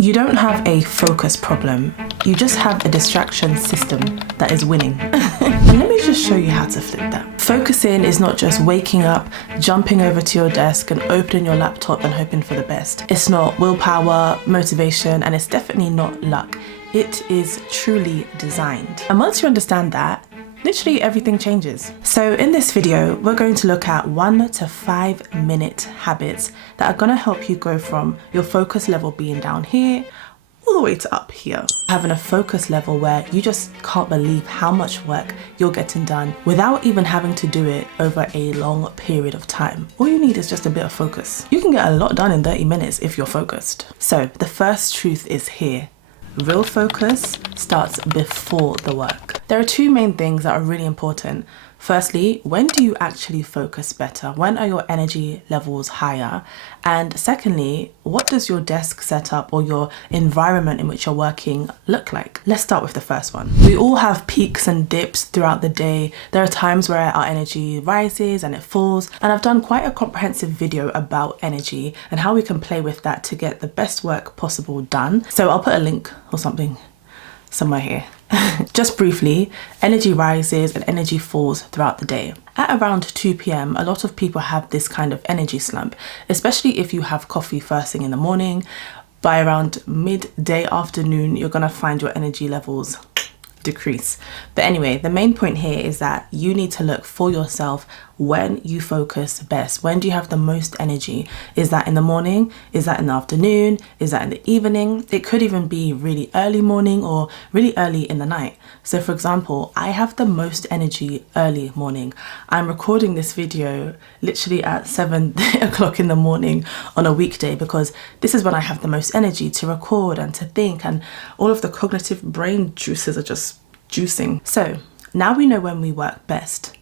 You don't have a focus problem, you just have a distraction system that is winning. And let me just show you how to flip that. Focusing is not just waking up, jumping over to your desk and opening your laptop and hoping for the best. It's not willpower, motivation, and it's definitely not luck. It is truly designed. And once you understand that, literally everything changes. So in this video, we're going to look at 1 to 5 minute habits that are gonna help you go from your focus level being down here all the way to up here. Having a focus level where you just can't believe how much work you're getting done without even having to do it over a long period of time. All you need is just a bit of focus. You can get a lot done in 30 minutes if you're focused. So the first truth is here. Real focus starts before the work. There are two main things that are really important. Firstly, when do you actually focus better? When are your energy levels higher? And secondly, what does your desk setup or your environment in which you're working look like? Let's start with the first one. We all have peaks and dips throughout the day. There are times where our energy rises and it falls. And I've done quite a comprehensive video about energy and how we can play with that to get the best work possible done. So I'll put a link or something somewhere here. Just briefly, energy rises and energy falls throughout the day. At around 2 p.m, a lot of people have this kind of energy slump, especially if you have coffee first thing in the morning. By around midday afternoon, you're gonna find your energy levels decrease. But anyway, the main point here is that you need to look for yourself when you focus best. When do you have the most energy? Is that in the morning? Is that in the afternoon? Is that in the evening? It could even be really early morning or really early in the night. So for example, I have the most energy early morning. I'm recording this video literally at 7 o'clock in the morning on a weekday because this is when I have the most energy to record and to think, and all of the cognitive brain juices are just juicing. So now we know when we work best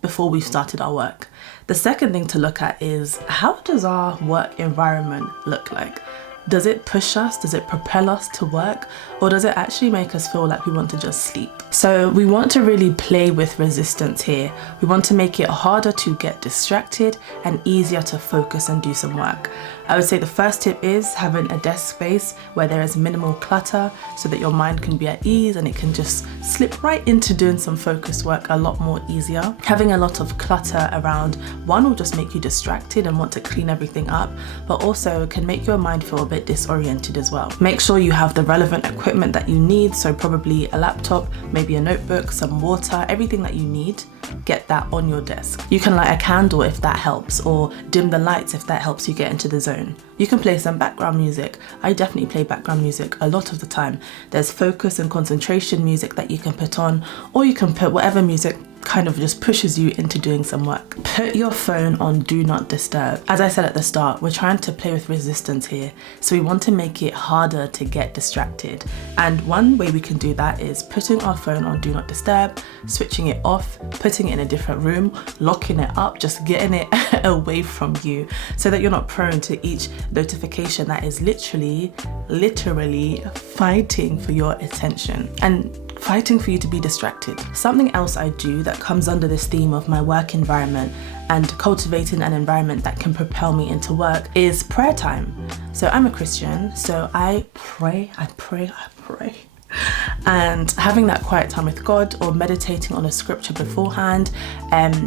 before we've started our work. The second thing to look at is, how does our work environment look like? Does it push us? Does it propel us to work? Or does it actually make us feel like we want to just sleep? So we want to really play with resistance here. We want to make it harder to get distracted and easier to focus and do some work. I would say the first tip is having a desk space where there is minimal clutter so that your mind can be at ease and it can just slip right into doing some focused work a lot more easier. Having a lot of clutter around, one, will just make you distracted and want to clean everything up, but also can make your mind feel a bit disoriented as well. Make sure you have the relevant equipment that you need, so probably a laptop, maybe a notebook, some water, everything that you need. Get that on your desk. You can light a candle if that helps, or dim the lights if that helps you get into the zone. You can play some background music. I definitely play background music a lot of the time. There's focus and concentration music that you can put on, or you can put whatever music kind of just pushes you into doing some work. Put your phone on do not disturb. As I said at the start, we're trying to play with resistance here. So we want to make it harder to get distracted. And one way we can do that is putting our phone on do not disturb, switching it off, putting it in a different room, locking it up, just getting it away from you so that you're not prone to each notification that is literally fighting for your attention and fighting for you to be distracted. Something else I do that comes under this theme of my work environment and cultivating an environment that can propel me into work is prayer time. So I'm a Christian, so I pray. And having that quiet time with God or meditating on a scripture beforehand,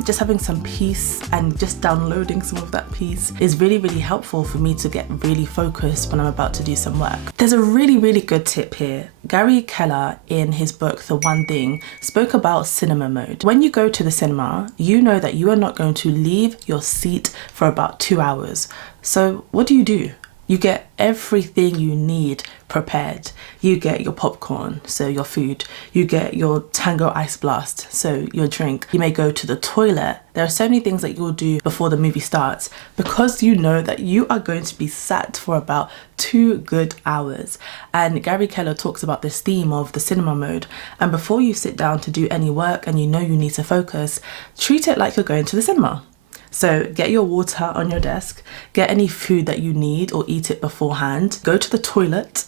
just having some peace and just downloading some of that peace is really, really helpful for me to get really focused when I'm about to do some work. There's a really, really good tip here. Gary Keller, in his book, The One Thing, spoke about cinema mode. When you go to the cinema, you know that you are not going to leave your seat for about 2 hours. So what do? You get everything you need prepared. You get your popcorn, so your food. You get your Tango Ice Blast, so your drink. You may go to the toilet. There are so many things that you'll do before the movie starts because you know that you are going to be sat for about 2 good hours. And Gary Keller talks about this theme of the cinema mode. And before you sit down to do any work and you know you need to focus, treat it like you're going to the cinema. So get your water on your desk, get any food that you need or eat it beforehand, go to the toilet,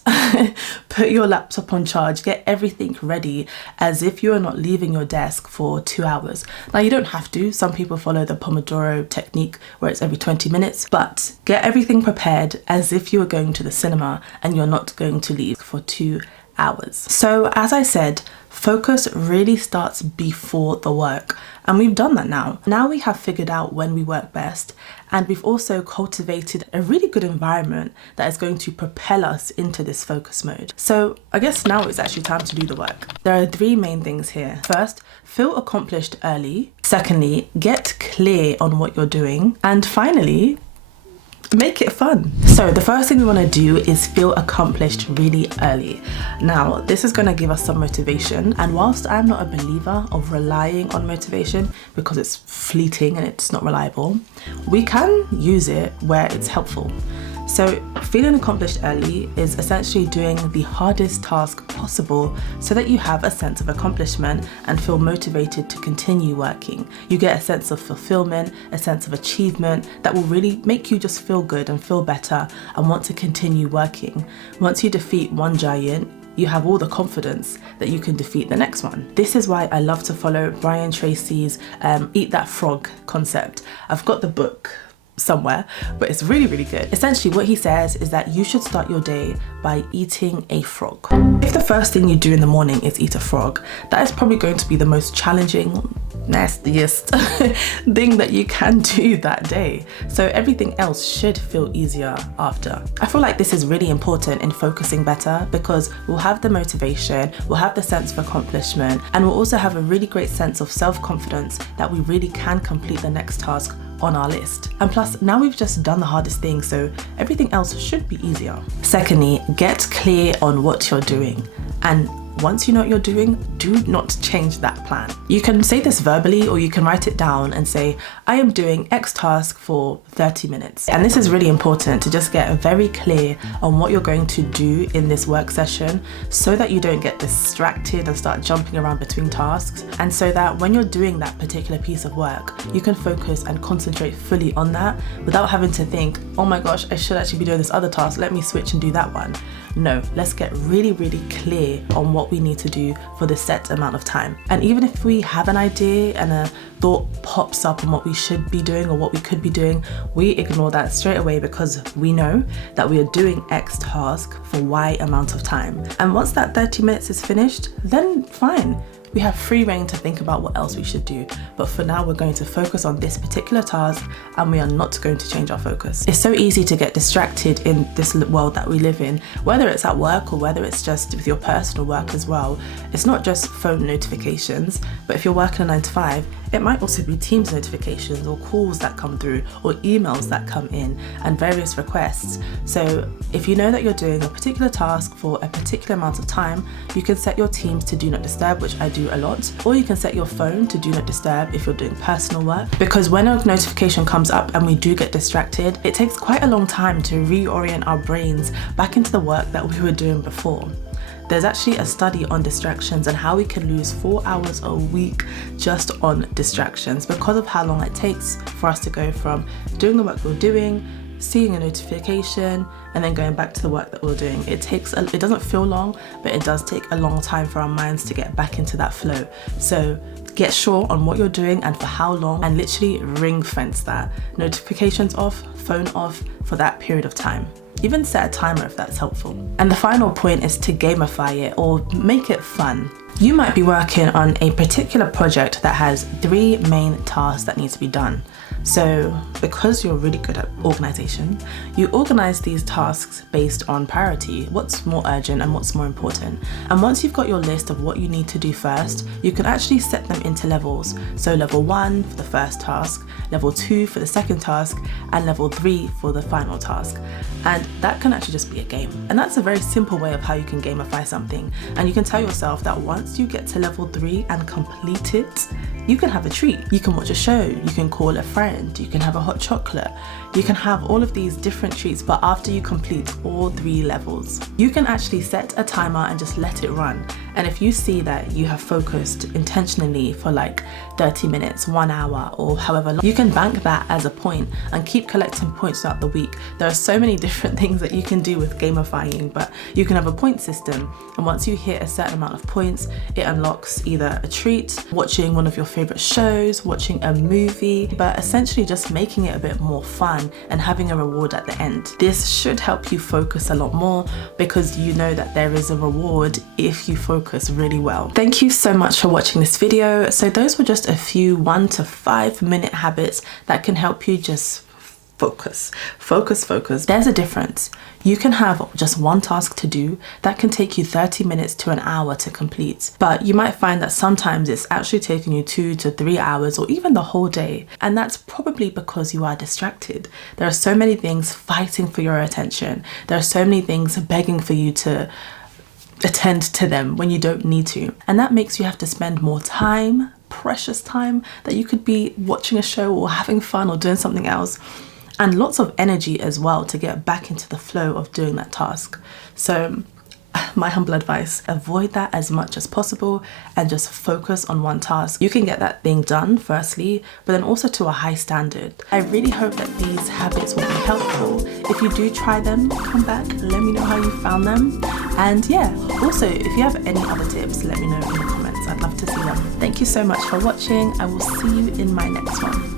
put your laptop on charge, get everything ready as if you are not leaving your desk for 2 hours. Now you don't have to, some people follow the Pomodoro technique where it's every 20 minutes, but get everything prepared as if you are going to the cinema and you're not going to leave for 2 hours. So as I said, focus really starts before the work, and we've done that now. Now we have figured out when we work best, and we've also cultivated a really good environment that is going to propel us into this focus mode. So I guess now it's actually time to do the work. There are 3 main things here. First, feel accomplished early. Secondly, get clear on what you're doing. And finally, make it fun. So the first thing we want to do is feel accomplished really early. Now, this is going to give us some motivation, and whilst I'm not a believer of relying on motivation because it's fleeting and it's not reliable, we can use it where it's helpful. So feeling accomplished early is essentially doing the hardest task possible so that you have a sense of accomplishment and feel motivated to continue working. You get a sense of fulfillment, a sense of achievement that will really make you just feel good and feel better and want to continue working. Once you defeat one giant, you have all the confidence that you can defeat the next one. This is why I love to follow Brian Tracy's Eat That Frog concept. I've got the book somewhere, but it's really, really good. Essentially what he says is that you should start your day by eating a frog. If the first thing you do in the morning is eat a frog, that is probably going to be the most challenging, nastiest thing that you can do that day. So everything else should feel easier after. I feel like this is really important in focusing better because we'll have the motivation, we'll have the sense of accomplishment, and we'll also have a really great sense of self-confidence that we really can complete the next task on our list. And plus, now we've just done the hardest thing, so everything else should be easier. Secondly, get clear on what you're doing. And once you know what you're doing, do not change that plan. You can say this verbally or you can write it down and say, I am doing X task for 30 minutes. And this is really important to just get very clear on what you're going to do in this work session so that you don't get distracted and start jumping around between tasks. And so that when you're doing that particular piece of work, you can focus and concentrate fully on that without having to think, oh my gosh, I should actually be doing this other task. Let me switch and do that one. No, let's get really, really clear on what we need to do for the set amount of time. And even if we have an idea and a thought pops up on what we should be doing or what we could be doing, we ignore that straight away because we know that we are doing X task for Y amount of time. And once that 30 minutes is finished, then fine. We have free reign to think about what else we should do. But for now, we're going to focus on this particular task and we are not going to change our focus. It's so easy to get distracted in this world that we live in, whether it's at work or whether it's just with your personal work as well. It's not just phone notifications, but if you're working a 9 to 5, it might also be Teams notifications or calls that come through or emails that come in and various requests. So if you know that you're doing a particular task for a particular amount of time, you can set your Teams to do not disturb, which I do a lot, or you can set your phone to do not disturb if you're doing personal work. Because when a notification comes up and we do get distracted, it takes quite a long time to reorient our brains back into the work that we were doing before. There's actually a study on distractions and how we can lose 4 hours a week just on distractions because of how long it takes for us to go from doing the work we're doing, seeing a notification, and then going back to the work that we're doing. It doesn't feel long, but it does take a long time for our minds to get back into that flow. So get sure on what you're doing and for how long, and literally ring fence that. Notifications off, phone off for that period of time. Even set a timer if that's helpful. And the final point is to gamify it or make it fun. You might be working on a particular project that has 3 main tasks that need to be done. So because you're really good at organization, you organize these tasks based on priority, what's more urgent and what's more important. And once you've got your list of what you need to do first, you can actually set them into levels. So level 1 for the first task, level 2 for the second task, and level 3 for the final task. And that can actually just be a game. And that's a very simple way of how you can gamify something. And you can tell yourself that once you get to level 3 and complete it, you can have a treat. You can watch a show, you can call a friend, end. You can have a hot chocolate. You can have all of these different treats, but after you complete all 3 levels. You can actually set a timer and just let it run. And if you see that you have focused intentionally for like 30 minutes, 1 hour, or however long, you can bank that as a point and keep collecting points throughout the week. There are so many different things that you can do with gamifying, but you can have a point system. And once you hit a certain amount of points, it unlocks either a treat, watching one of your favorite shows, watching a movie, but essentially just making it a bit more fun and having a reward at the end. This should help you focus a lot more because you know that there is a reward if you focus really well. Thank you so much for watching this video. So those were just a few 1 to 5 minute habits that can help you just focus. There's a difference. You can have just one task to do that can take you 30 minutes to an hour to complete, but you might find that sometimes it's actually taking you 2 to 3 hours or even the whole day, and that's probably because you are distracted. There are so many things fighting for your attention. There are so many things begging for you to attend to them when you don't need to, and that makes you have to spend more time, precious time, that you could be watching a show or having fun or doing something else, and lots of energy as well to get back into the flow of doing that task. So my humble advice, avoid that as much as possible and just focus on one task. You can get that thing done firstly, but then also to a high standard. I really hope that these habits will be helpful. If you do try them, come back, let me know how you found them. And yeah, also if you have any other tips, let me know in the comments. I'd love to see them. Thank you so much for watching. I will see you in my next one.